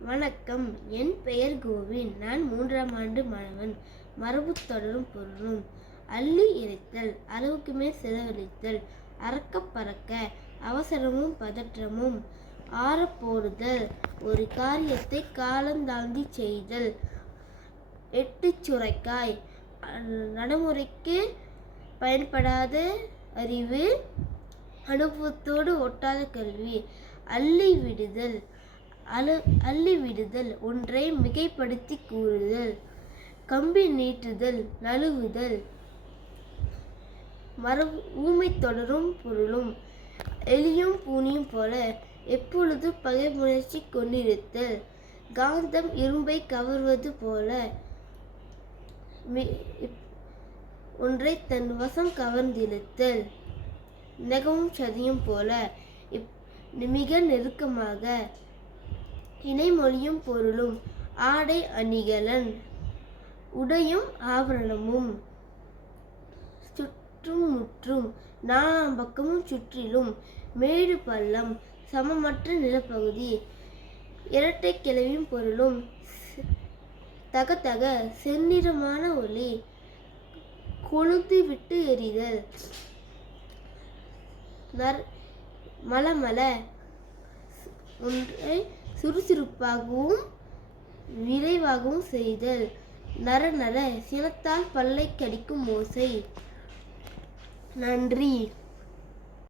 வணக்கம். என் பெயர் கோவின். நான் மூன்றாம் ஆண்டு மாணவன். மரபு தொடரும் பொருளும். அள்ளி இறைத்தல் அளவுக்கு மேல் செலவழித்தல் அறக்க பறக்க அவசரமும் பதற்றமும் ஆறப்போடுதல் ஒரு காரியத்தை காலந்தாழ்ந்தி செய்தல் எட்டு சுரைக்காய் அஹ், நடைமுறைக்கு பயன்படாத அறிவு அனுபவத்தோடு ஒட்டாத கல்வி அள்ளி விடுதல் அழு அள்ளிவிடுதல் ஒன்றை மிகைப்படுத்தி கூறுதல். கம்பி நீட்டுதல் நழுவுதல். மரம் ஊமை தொடரும் பொருளும். எலியும் பூனியும் போல எப்பொழுது பகை முயற்சி கொண்டிருத்தல்? காந்தம் இரும்பை கவர்வது போல மி- இப்- ஒன்றை தன் வசம் கவர்ந்திழுத்தல். நெகவும் சதியும் போல இப் மிக நெருக்கமாக இணைமொழியும் பொருளும் ஆடை அணிகலன் உடையும் ஆபரணமும். சுற்றும் முற்றும் நாலாம் பக்கமும் சுற்றிலும் மேடு பள்ளம் சமமற்ற நிலப்பகுதி. இரட்டை கிளவியும் பொருளும் தகத்தக செந்நிறமான ஒளி. கொழுந்து விட்டு எரிதல் நர் மலமல ஒன்றை சுறுசுறுப்பாகவும் விரைவாகவும் செய்தல். நர நர சினத்தால் பல்லை கடிக்கும் ஓசை. நன்றி.